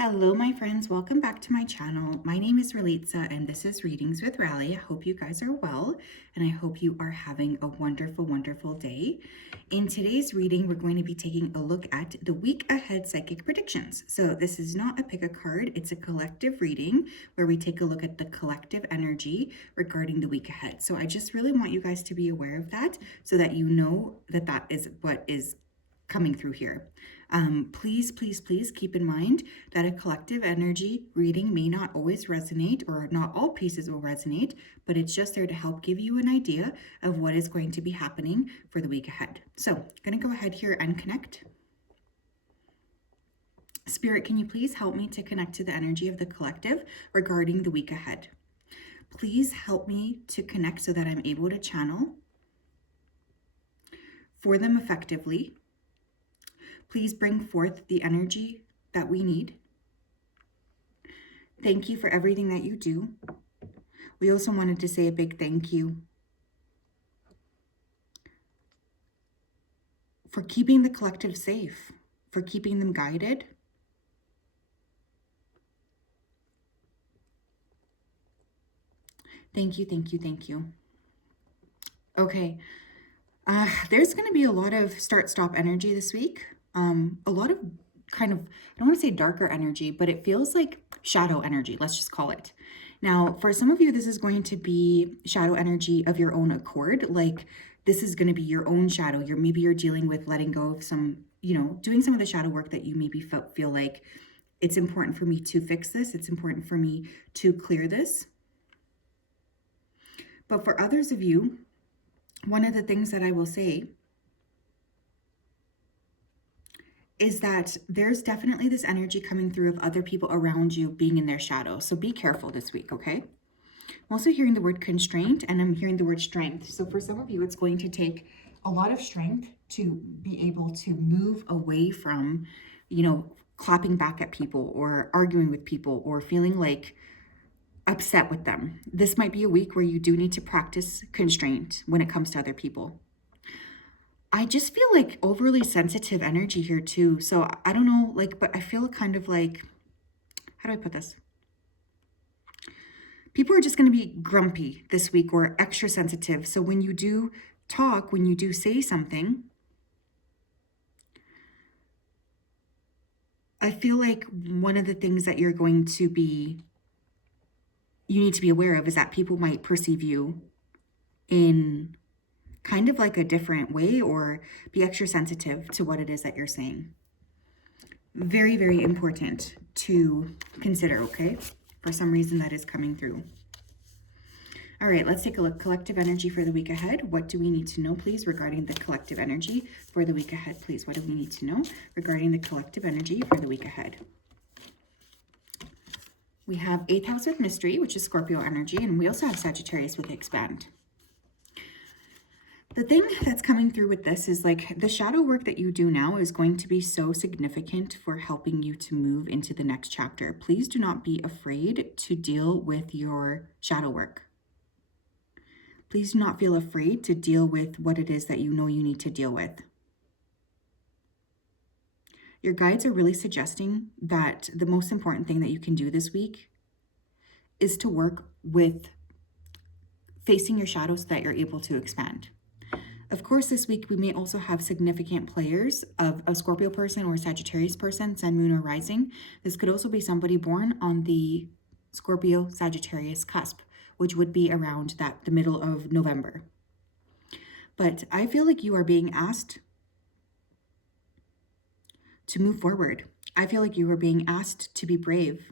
Hello, my friends. Welcome back to my channel. My name is Ralitza, and this is Readings with Rali. I hope you guys are well, and I hope you are having a wonderful, wonderful day. In today's reading, we're going to be taking a look at the week ahead psychic predictions. So this is not a pick a card, it's a collective reading where we take a look at the collective energy regarding the week ahead. So I just really want you guys to be aware of that so that you know that that is what is coming through here. Please keep in mind that a collective energy reading may not always resonate, or not all pieces will resonate, but it's just there to help give you an idea of what is going to be happening for the week ahead. So I'm going to go ahead here and connect. Spirit, can you please help me to connect to the energy of the collective regarding the week ahead? Please help me to connect so that I'm able to channel for them effectively. Please bring forth the energy that we need. Thank you for everything that you do. We also wanted to say a big thank you for keeping the collective safe, for keeping them guided. Thank you, thank you, thank you. Okay, there's going to be a lot of start-stop energy this week. A lot of kind of, I don't want to say darker energy, but it feels like shadow energy, let's just call it. Now, for some of you, this is going to be shadow energy of your own accord. Like this is going to be your own shadow. Maybe you're dealing with letting go of some, doing some of the shadow work that you maybe feel like it's important for me to fix this. It's important for me to clear this. But for others of you, one of the things that I will say is that there's definitely this energy coming through of other people around you being in their shadow. So be careful this week, okay? I'm also hearing the word constraint, and I'm hearing the word strength. So for some of you, it's going to take a lot of strength to be able to move away from, clapping back at people or arguing with people or feeling like upset with them. This might be a week where you do need to practice constraint when it comes to other people. I just feel like overly sensitive energy here too. So I don't know, but I feel kind of like, how do I put this? People are just going to be grumpy this week or extra sensitive. So when you do talk, when you do say something, I feel like one of the things that you need to be aware of is that people might perceive you in kind of like a different way or be extra sensitive to what it is that you're saying. Very, very important to consider, okay? For some reason that is coming through. All right, let's take a look. Collective energy for the week ahead. What do we need to know, please, regarding the collective energy for the week ahead, please? What do we need to know regarding the collective energy for the week ahead? We have 8th house with mystery, which is Scorpio energy, and we also have Sagittarius with expand. The thing that's coming through with this is like the shadow work that you do now is going to be so significant for helping you to move into the next chapter. Please do not be afraid to deal with your shadow work. Please do not feel afraid to deal with what it is that you know you need to deal with. Your guides are really suggesting that the most important thing that you can do this week is to work with facing your shadows so that you're able to expand. Of course, this week we may also have significant players of a Scorpio person or a Sagittarius person, Sun, Moon, or Rising. This could also be somebody born on the Scorpio-Sagittarius cusp, which would be around the middle of November. But I feel like you are being asked to move forward. I feel like you are being asked to be brave.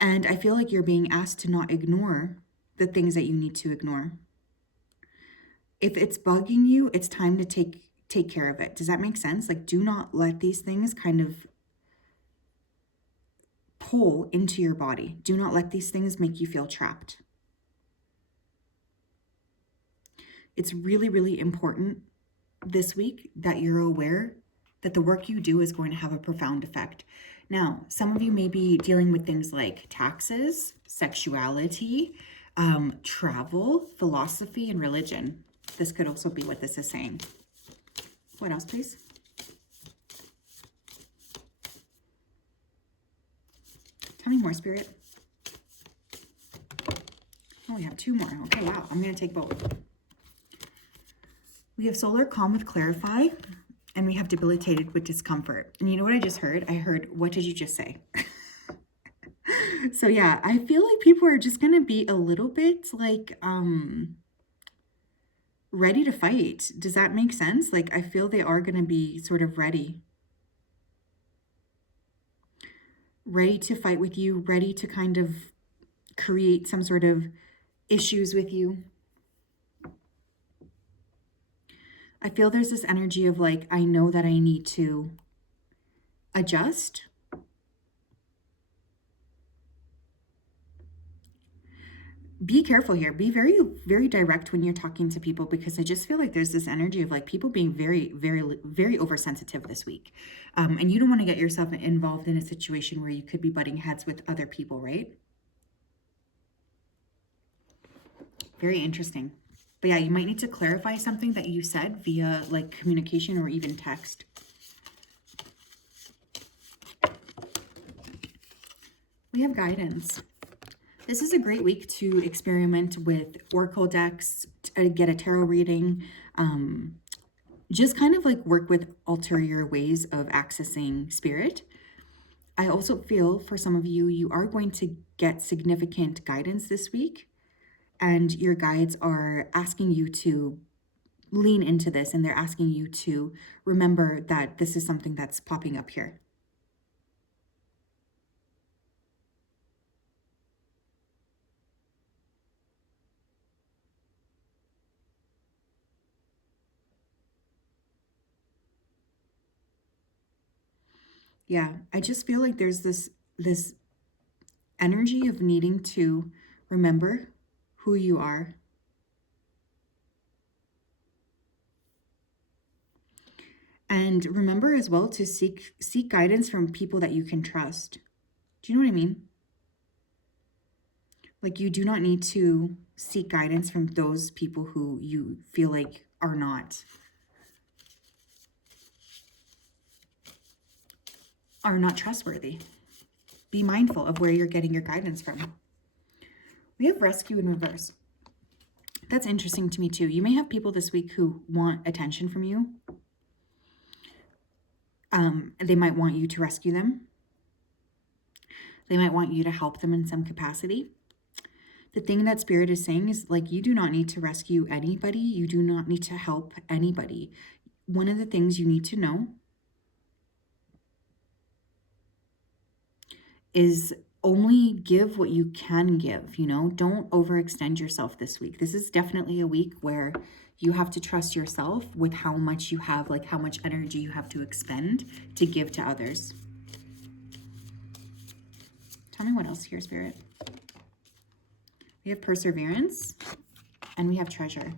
And I feel like you're being asked to not ignore the things that you need to ignore. If it's bugging you, it's time to take care of it. Does that make sense? Like, do not let these things kind of pull into your body. Do not let these things make you feel trapped. It's really, really important this week that you're aware that the work you do is going to have a profound effect. Now, some of you may be dealing with things like taxes, sexuality, travel, philosophy, and religion. This could also be what this is saying. What else, please? Tell me more, Spirit. Oh, we have two more. Okay, wow. I'm going to take both. We have solar calm with clarify, and we have debilitated with discomfort. And you know what I just heard? I heard, what did you just say? So yeah, I feel like people are just going to be a little bit like, ready to fight. Does that make sense? Like, I feel they are going to be sort of ready to fight with you, ready to kind of create some sort of issues with you. I feel there's this energy of like, I know that I need to adjust. Be careful here. Be very, very direct when you're talking to people, because I just feel like there's this energy of like people being very, very, very oversensitive this week. And you don't want to get yourself involved in a situation where you could be butting heads with other people, right? Very interesting. But yeah, you might need to clarify something that you said via like communication or even text. We have guidance. This is a great week to experiment with oracle decks, to get a tarot reading, just kind of like work with ulterior ways of accessing spirit. I also feel for some of you, you are going to get significant guidance this week, and your guides are asking you to lean into this, and they're asking you to remember that this is something that's popping up here. Yeah, I just feel like there's this energy of needing to remember who you are. And remember as well to seek guidance from people that you can trust. Do you know what I mean? Like, you do not need to seek guidance from those people who you feel like are not trustworthy. Be mindful of where you're getting your guidance from. We have rescue in reverse. That's interesting to me too. You may have people this week who want attention from you. They might want you to rescue them. They might want you to help them in some capacity. The thing that Spirit is saying is like, you do not need to rescue anybody. You do not need to help anybody. One of the things you need to know is only give what you can give, you know? Don't overextend yourself this week. This is definitely a week where you have to trust yourself with how much you have, like how much energy you have to expend to give to others. Tell me what else here, Spirit. We have perseverance and we have treasure.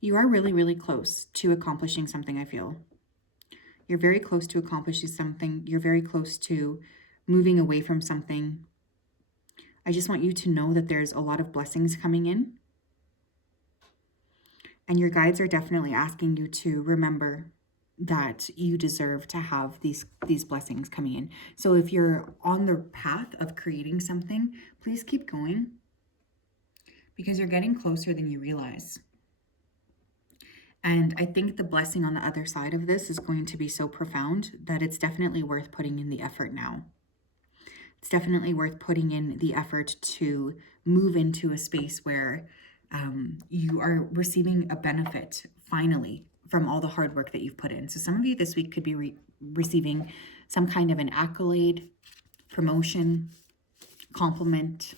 You are really, really close to accomplishing something, I feel. You're very close to accomplishing something. You're very close to moving away from something. I just want you to know that there's a lot of blessings coming in. And your guides are definitely asking you to remember that you deserve to have these blessings coming in. So if you're on the path of creating something, please keep going, because you're getting closer than you realize. And I think the blessing on the other side of this is going to be so profound that it's definitely worth putting in the effort now. It's definitely worth putting in the effort to move into a space where you are receiving a benefit finally from all the hard work that you've put in. So some of you this week could be receiving some kind of an accolade, promotion, compliment,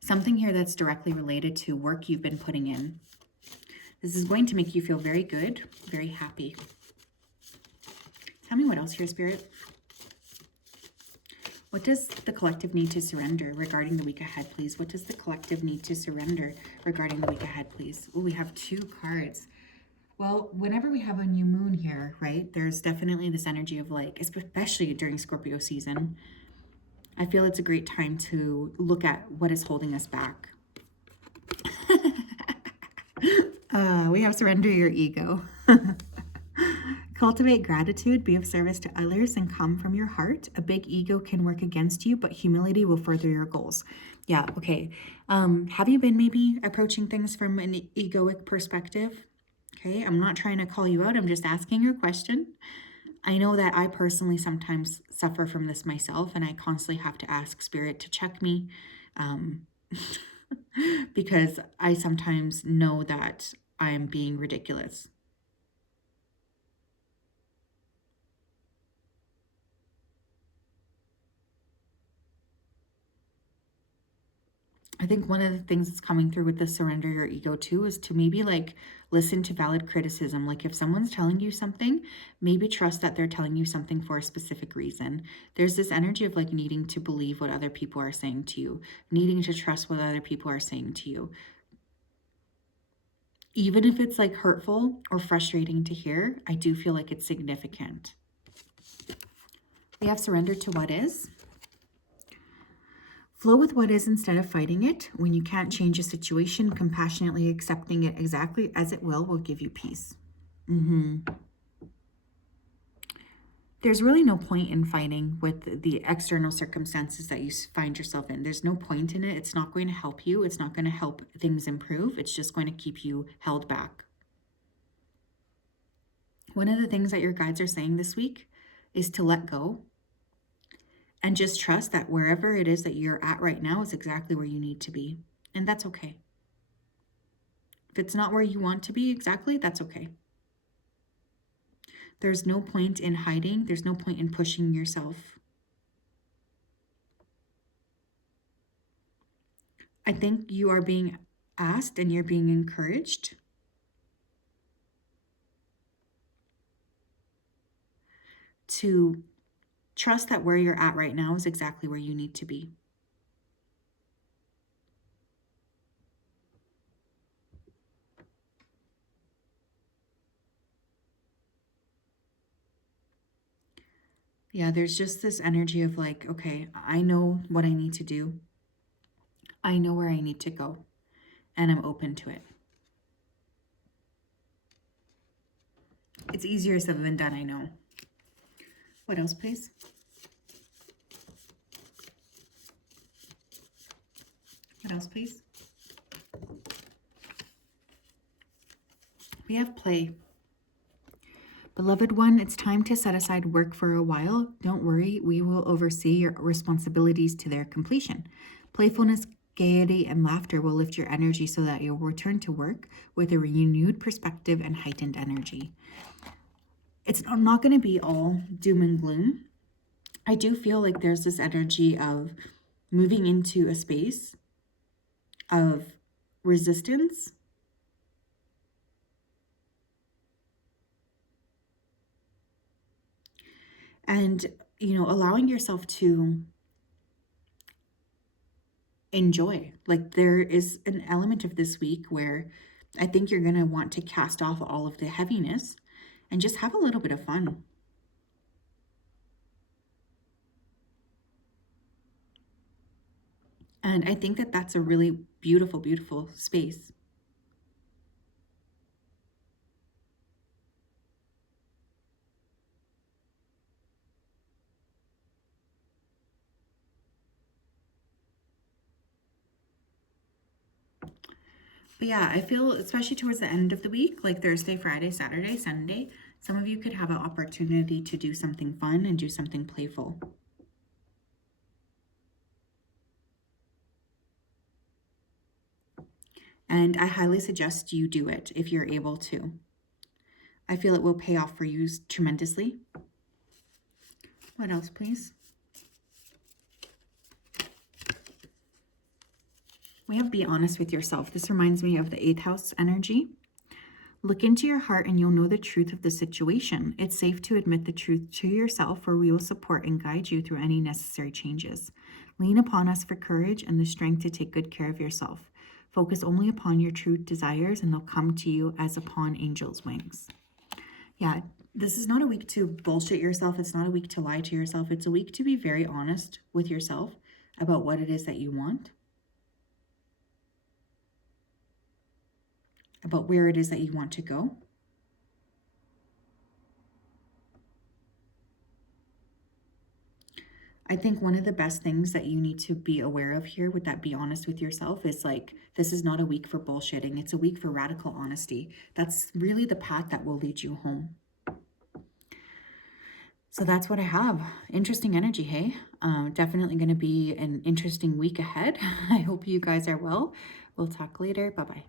something here that's directly related to work you've been putting in. This is going to make you feel very good, very happy. Tell me what else here, Spirit. What does the collective need to surrender regarding the week ahead, please? What does the collective need to surrender regarding the week ahead, please? Oh, we have two cards. Well, whenever we have a new moon here, right, there's definitely this energy of like, especially during Scorpio season, I feel it's a great time to look at what is holding us back. We have surrender your ego. Cultivate gratitude, be of service to others, and come from your heart. A big ego can work against you, but humility will further your goals. Yeah, okay. Have you been maybe approaching things from an egoic perspective? Okay, I'm not trying to call you out. I'm just asking you a question. I know that I personally sometimes suffer from this myself, and I constantly have to ask Spirit to check me um, because I sometimes know that I am being ridiculous. I think one of the things that's coming through with the surrender your ego too is to maybe like listen to valid criticism. Like if someone's telling you something, maybe trust that they're telling you something for a specific reason. There's this energy of like needing to believe what other people are saying to you, needing to trust what other people are saying to you. Even if it's like hurtful or frustrating to hear, I do feel like it's significant. We have surrender to what is. Flow with what is instead of fighting it. When you can't change a situation, compassionately accepting it exactly as it will give you peace. There's really no point in fighting with the external circumstances that you find yourself in. There's no point in it. It's not going to help you. It's not going to help things improve. It's just going to keep you held back. One of the things that your guides are saying this week is to let go and just trust that wherever it is that you're at right now is exactly where you need to be. And that's okay. If it's not where you want to be exactly, that's okay. There's no point in hiding. There's no point in pushing yourself. I think you are being asked and you're being encouraged to trust that where you're at right now is exactly where you need to be. Yeah, there's just this energy of like, okay, I know what I need to do. I know where I need to go, and I'm open to it. It's easier said than done, I know. What else, please? What else, please? We have play. Beloved one, it's time to set aside work for a while. Don't worry, we will oversee your responsibilities to their completion. Playfulness, gaiety, and laughter will lift your energy so that you'll return to work with a renewed perspective and heightened energy. It's not going to be all doom and gloom. I do feel like there's this energy of moving into a space of resistance and, allowing yourself to enjoy. Like there is an element of this week where I think you're going to want to cast off all of the heaviness and just have a little bit of fun. And I think that that's a really beautiful, beautiful space. But yeah, I feel especially towards the end of the week, like Thursday, Friday, Saturday, Sunday, some of you could have an opportunity to do something fun and do something playful. And I highly suggest you do it if you're able to. I feel it will pay off for you tremendously. What else, please? We have be honest with yourself. This reminds me of the 8th house energy. Look into your heart and you'll know the truth of the situation. It's safe to admit the truth to yourself, for we will support and guide you through any necessary changes. Lean upon us for courage and the strength to take good care of yourself. Focus only upon your true desires and they'll come to you as upon angels' wings. Yeah, this is not a week to bullshit yourself. It's not a week to lie to yourself. It's a week to be very honest with yourself about what it is that you want, about where it is that you want to go. I think one of the best things that you need to be aware of here, with that be honest with yourself, is like, this is not a week for bullshitting. It's a week for radical honesty. That's really the path that will lead you home. So that's what I have. Interesting energy, hey? Definitely going to be an interesting week ahead. I hope you guys are well. We'll talk later. Bye-bye.